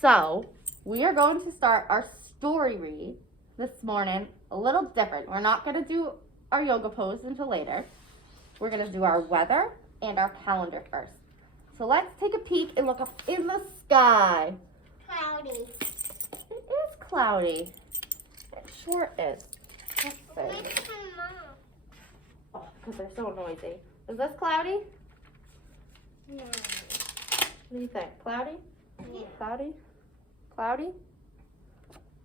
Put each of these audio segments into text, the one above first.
So, we are going to start our story read this morning a little different. We're not going to do our yoga pose until later. We're going to do our weather and our calendar first. So, let's take a peek and look up in the sky. Cloudy. It is cloudy. It sure is. Let's see. Where's my mom? Oh, because they're so noisy. Is this cloudy? No. What do you think? Cloudy? Yeah. Cloudy? Cloudy?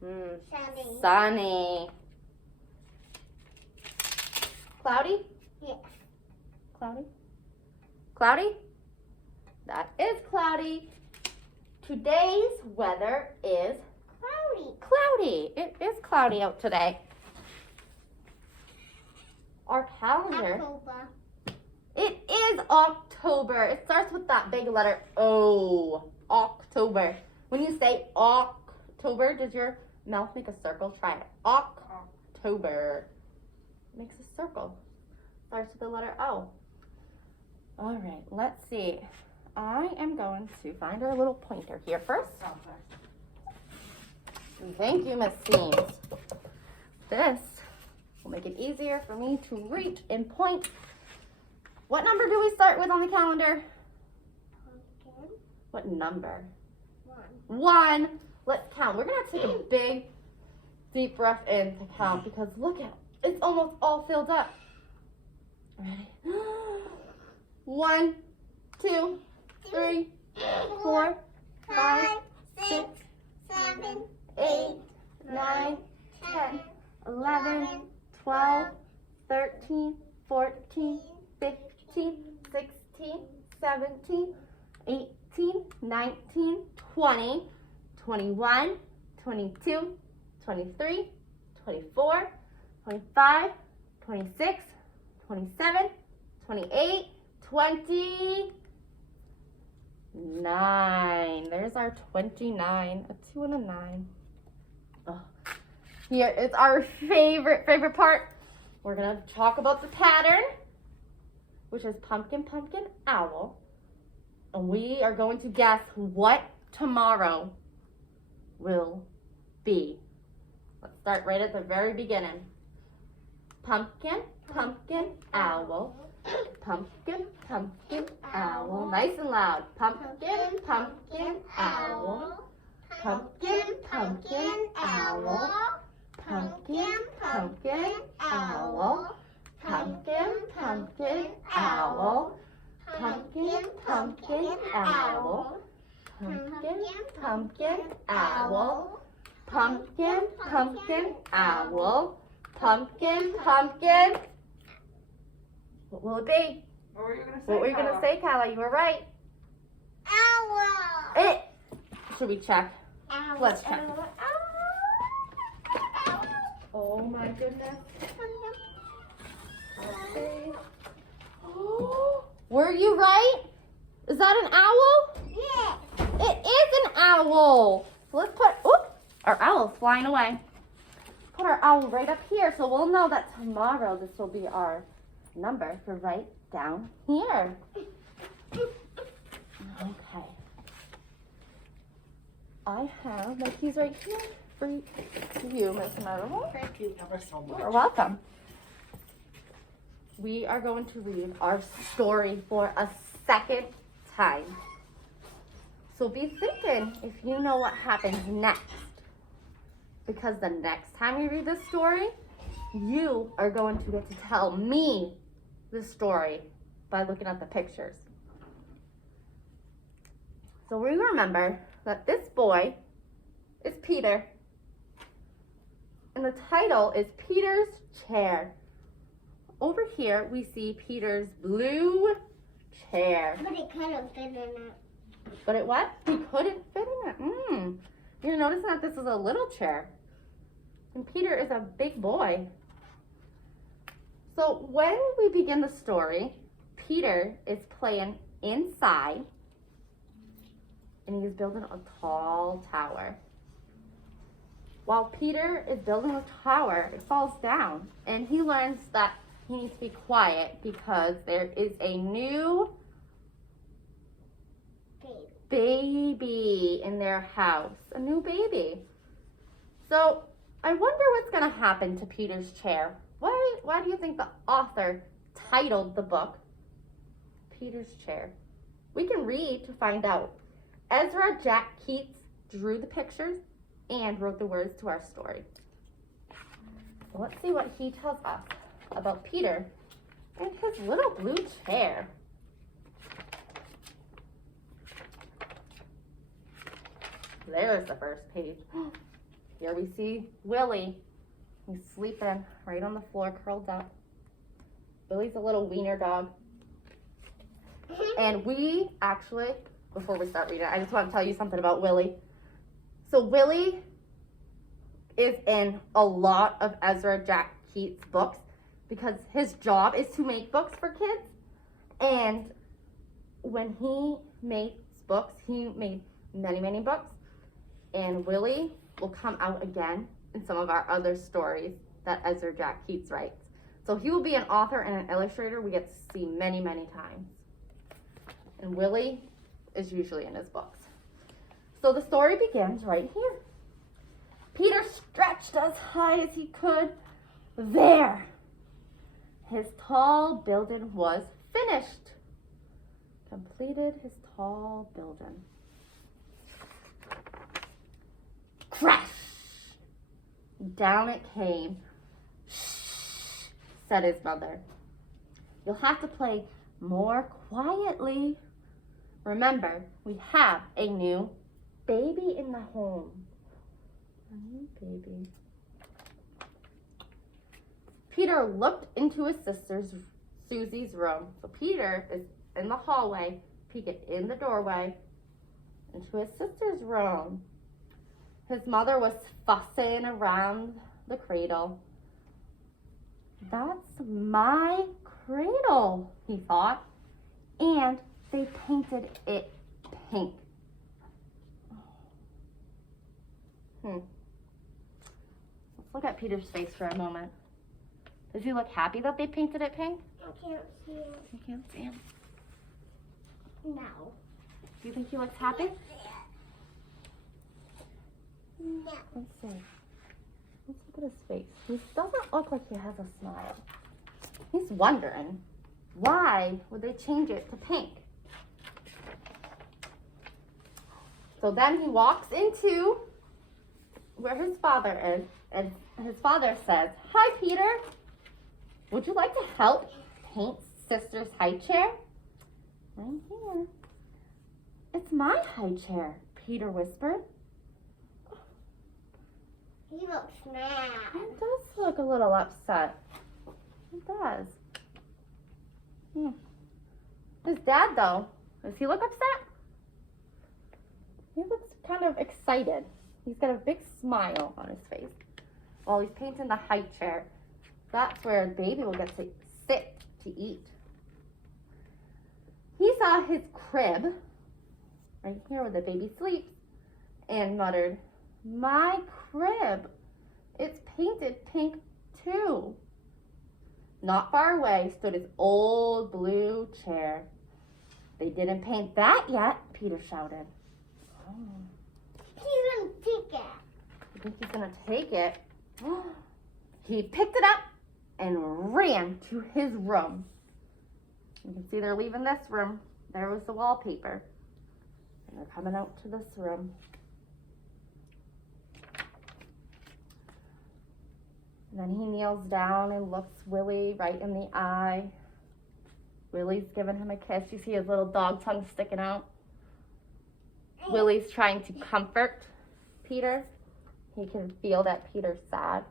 Sunny. Sunny. Cloudy? Yeah. Cloudy? Cloudy? That is cloudy. Today's weather is Cloudy. cloudy. It is cloudy out today. Our calendar. October. It is October. It starts with that big letter O. October. When you say October, does your mouth make a circle? Try it. October. Makes a circle. Starts with the letter O. All right, let's see. I am going to find our little pointer here first. Thank you, Miss Seams. This will make it easier for me to reach and point. What number do we start with on the calendar? Pumpkin. What number? 1. 1. Let's count. We're going to take a big, deep breath in to count because look at it. It's almost all filled up. Ready? 1, 2, 3, 4, 5, 6, 7, 8, 9, 10, 11, 12, 13, 14, 15, 16, 17, 18, 19, 20, 21, 22, 23, 24, 25, 26, 27, 28, 29. There's our 29. A 2 and a 9. Oh. Here is our favorite part. We're going to talk about the pattern, which is pumpkin, pumpkin, owl. And we are going to guess what tomorrow will be. Let's start right at the very beginning. Pumpkin, pumpkin, owl. Pumpkin, pumpkin, owl. Nice and loud. Pumpkin, pumpkin, owl. Pumpkin, pumpkin, owl. Pumpkin, pumpkin, owl. Pumpkin, pumpkin, owl. Pumpkin, pumpkin, owl. Pumpkin, pumpkin, owl. Pumpkin, pumpkin, owl. Pumpkin, pumpkin. What will it be? What were you gonna say? What were you gonna say, Kala? You were right. Owl. It. Should we check? Owl. Let's check. Owl. Oh my goodness. Okay. Were you right? Is that an owl? Yeah. It is an owl. So let's put, our owl's flying away. Put our owl right up here so we'll know that tomorrow this will be our number for right down here. Okay. I have my keys right here for you, Miss Marvel. Thank you ever so much. You're welcome. We are going to read our story for a second time. So be thinking if you know what happens next. Because the next time we read this story, you are going to get to tell me the story by looking at the pictures. So we remember that this boy is Peter. And the title is Peter's Chair. Over here, we see Peter's blue chair. But it couldn't fit in it. But it what? He couldn't fit in it. You're noticing that this is a little chair. And Peter is a big boy. So when we begin the story, Peter is playing inside. And he's building a tall tower. While Peter is building a tower, it falls down. And he learns that he needs to be quiet because there is a new baby in their house, a new baby. So I wonder what's going to happen to Peter's chair. Why do you think the author titled the book Peter's Chair? We can read to find out. Ezra Jack Keats drew the pictures and wrote the words to our story. So let's see what he tells us about Peter and his little blue chair. There's the first page. Here we see Willie. He's sleeping right on the floor, curled up. Willie's a little wiener dog. And we actually, before we start reading, I just want to tell you something about Willie. So Willie is in a lot of Ezra Jack Keats books because his job is to make books for kids. And when he makes books, he made many, many books. And Willie will come out again in some of our other stories that Ezra Jack Keats writes. So he will be an author and an illustrator we get to see many, many times. And Willie is usually in his books. So the story begins right here. Peter stretched as high as he could. There! His tall building was finished. Completed his tall building. Crash! Down it came. Shh, said his mother. You'll have to play more quietly. Remember, we have a new baby in the home. A new baby. Peter looked into his sister Susie's room. So Peter is in the hallway, peeking in the doorway into his sister's room. His mother was fussing around the cradle. That's my cradle, he thought, and they painted it pink. Let's look at Peter's face for a moment. Does he look happy that they painted it pink? I can't see it. You can't see him. No. Do you think he looks happy? No. Let's see. Let's look at his face. He doesn't look like he has a smile. He's wondering, why would they change it to pink? So then he walks into where his father is, and his father says, "Hi, Peter. Would you like to help paint sister's high chair?" "Right here." "It's my high chair," Peter whispered. He looks mad. It does look a little upset. It does. His dad, though, does he look upset? He looks kind of excited. He's got a big smile on his face while he's painting the high chair. That's where baby will get to sit to eat. He saw his crib right here where the baby sleeps and muttered, "My crib, it's painted pink too." Not far away stood his old blue chair. "They didn't paint that yet," Peter shouted. "Oh, He's gonna take it. you think he's gonna take it?" He picked it up and ran to his room. You can see they're leaving this room. There was the wallpaper. And they're coming out to this room. And then he kneels down and looks Willie right in the eye. Willie's giving him a kiss. You see his little dog tongue sticking out. Willie's trying to comfort Peter. He can feel that Peter's sad,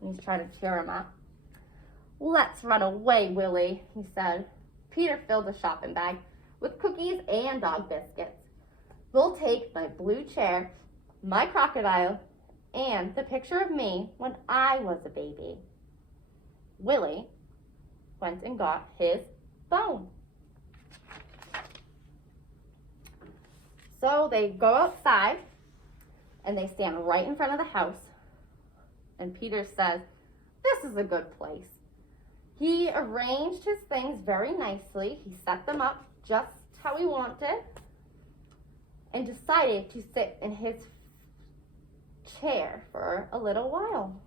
and he's trying to cheer him up. "Let's run away, Willie," he said. Peter filled the shopping bag with cookies and dog biscuits. "We'll take my blue chair, my crocodile, and the picture of me when I was a baby." Willie went and got his bone. So they go outside and they stand right in front of the house. And Peter says, "This is a good place." He arranged his things very nicely. He set them up just how he wanted. and decided to sit in his chair for a little while.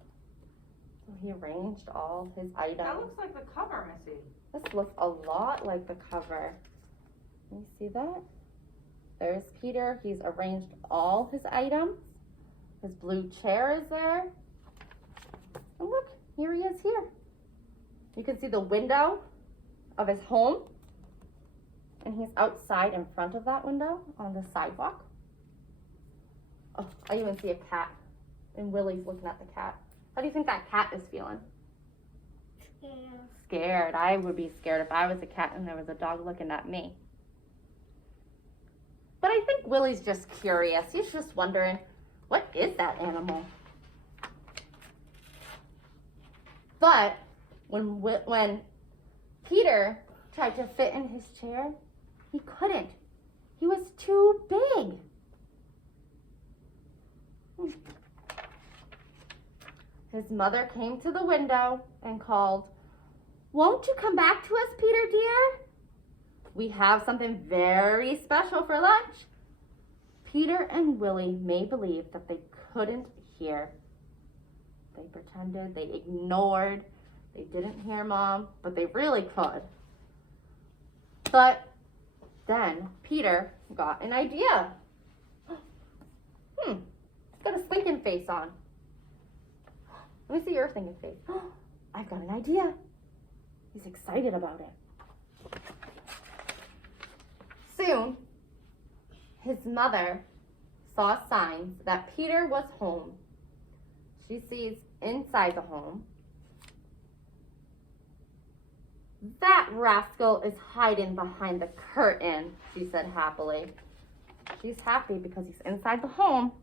So he arranged all his items. That looks like the cover, Missy. This looks a lot like the cover. Can you see that? There's Peter. He's arranged all his items. His blue chair is there. And look, here he is here. You can see the window of his home. And he's outside in front of that window on the sidewalk. Oh, I even see a cat. And Willie's looking at the cat. How do you think that cat is feeling? Yeah. Scared. I would be scared if I was a cat and there was a dog looking at me. But I think Willie's just curious. He's just wondering, what is that animal? But when Peter tried to fit in his chair, he couldn't. He was too big. His mother came to the window and called, "Won't you come back to us, Peter dear? We have something very special for lunch." Peter and Willie made believe that they couldn't hear. They pretended, they ignored, they didn't hear Mom, but they really could. But then Peter got an idea. He's got a thinking face on. Let me see your thinking face. I've got an idea. He's excited about it. Soon, his mother saw signs that Peter was home. She sees inside the home. "That rascal is hiding behind the curtain," she said happily. She's happy because he's inside the home,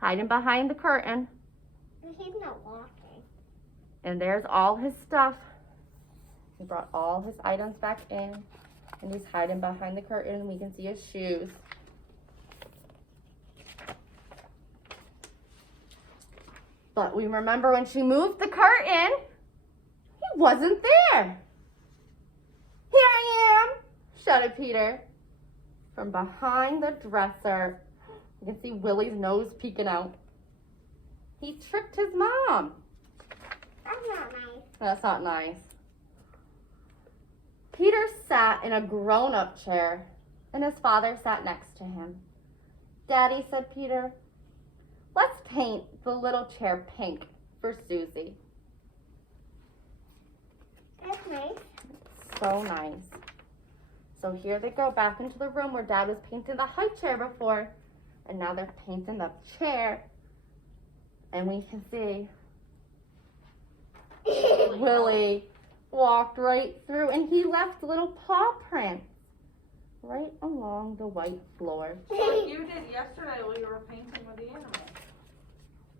hiding behind the curtain. He's not walking. And there's all his stuff. He brought all his items back in. And he's hiding behind the curtain. We can see his shoes. But we remember when she moved the curtain, he wasn't there. "Here I am," shouted Peter. From behind the dresser, you can see Willie's nose peeking out. He tricked his mom. That's not nice. That's not nice. Peter sat in a grown-up chair, and his father sat next to him. "Daddy," said Peter, "let's paint the little chair pink for Susie." That's nice. So nice. So here they go back into the room where Dad was painting the high chair before, and now they're painting the chair. And we can see Willie walked right through, and he left little paw prints right along the white floor. Like you did yesterday while you were painting with the animals.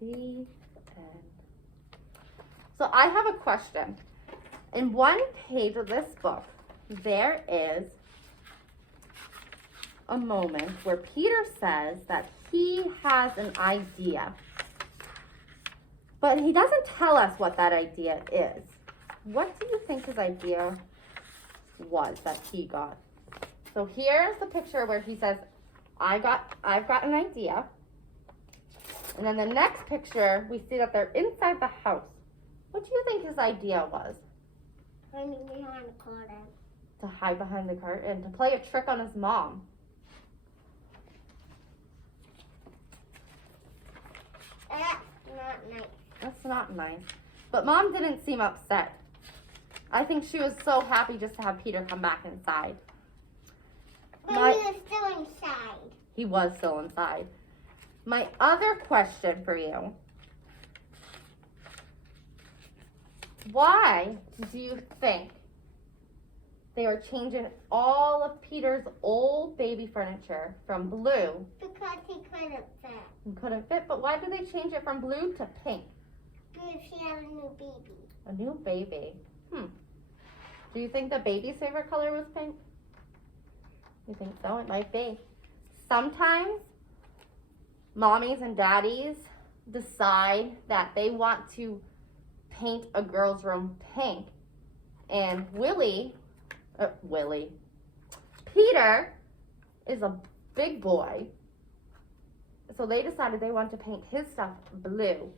The end. So I have a question. In one page of this book, there is a moment where Peter says that he has an idea. But he doesn't tell us what that idea is. What do you think his idea was that he got? So here's the picture where he says, I've got an idea. And then the next picture, we see that they're inside the house. What do you think his idea was? Hiding behind the curtain. To hide behind the curtain, to play a trick on his mom. That's not nice. That's not nice. But Mom didn't seem upset. I think she was so happy just to have Peter come back inside. But My- he was still inside. He was still inside. My other question for you. Why do you think they were changing all of Peter's old baby furniture from blue? Because he couldn't fit. And couldn't fit, but why did they change it from blue to pink? Because he had a new baby. A new baby. Do you think the baby's favorite color was pink? You think so? It might be. Sometimes mommies and daddies decide that they want to paint a girl's room pink. And Peter is a big boy, so they decided they want to paint his stuff blue.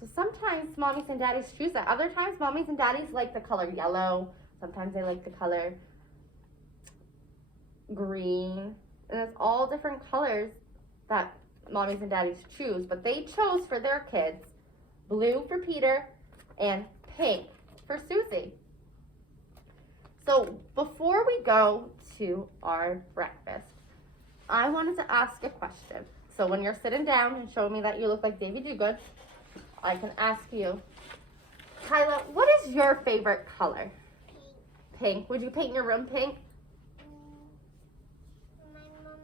So sometimes mommies and daddies choose that. Other times mommies and daddies like the color yellow. Sometimes they like the color green. And it's all different colors that mommies and daddies choose. But they chose for their kids blue for Peter and pink for Susie. So before we go to our breakfast, I wanted to ask a question. So when you're sitting down and showing me that you look like Davy Do-Good, I can ask you, Kyla, what is your favorite color? Pink. Would you paint your room pink? My mom,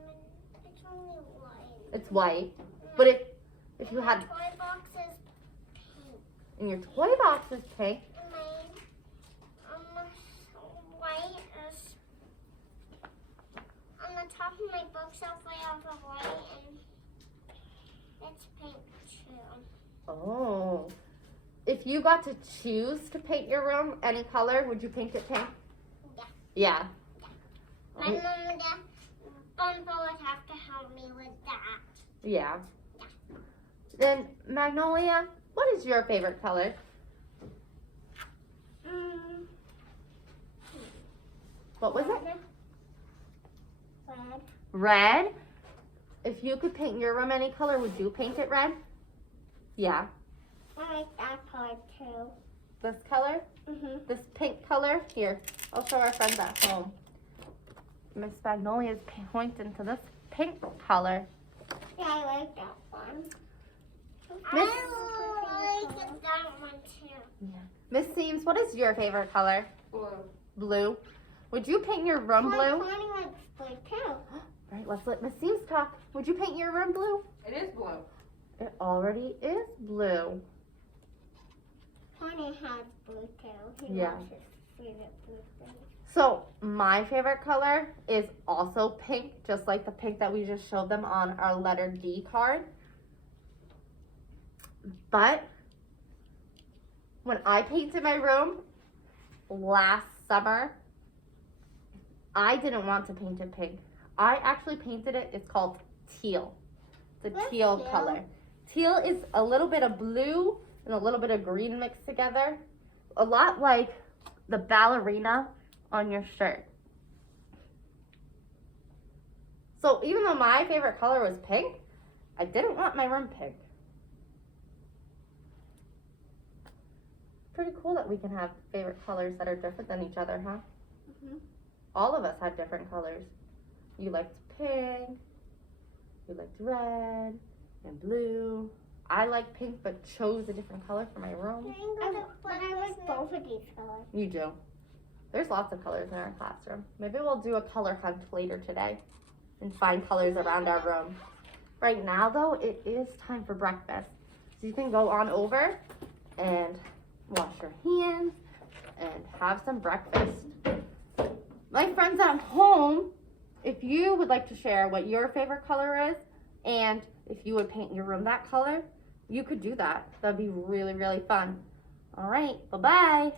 it's only white. It's white. But if you had, My toy box is pink. in your toy box is pink. And my white is on the top of my bookshelf. I have a white and it's pink too. Oh. If you got to choose to paint your room any color, would you paint it pink? Yeah. Yeah. My mom and dad, Bumpo would have to help me with that. Yeah. Then Magnolia, what is your favorite color? What was it? Red. Red. If you could paint your room any color, would you paint it red? Yeah. I like that color too. This color? Mhm. This pink color? Here, I'll show our friends at home. Miss Magnolia is pointing to this pink color. Yeah, I like that one. Miss- I like that one too. Miss Seams, what is your favorite color? Blue. Blue. Would you paint your room blue? Connie likes blue too. Right, let's let Miss Seams talk. Would you paint your room blue? It is blue. It already is blue. Connie has blue too. He Yeah. loves his favorite blue thing. So my favorite color is also pink, just like the pink that we just showed them on our letter D card. But when I painted my room last summer, I didn't want to paint it pink. I actually painted it, it's called teal. It's a What's teal teal? color. Teal is a little bit of blue and a little bit of green mixed together. A lot like the ballerina on your shirt. So even though my favorite color was pink, I didn't want my room pink. Pretty cool that we can have favorite colors that are different than each other, huh? Mhm. All of us had different colors. You liked pink, you liked red and blue. I like pink but chose a different color for my room. But I like both of these colors. You do. There's lots of colors in our classroom. Maybe we'll do a color hunt later today and find colors around our room. Right now, though, it is time for breakfast. So you can go on over and wash your hands and have some breakfast. My friends at home, if you would like to share what your favorite color is and if you would paint your room that color, you could do that. That'd be really, really fun. All right, bye-bye.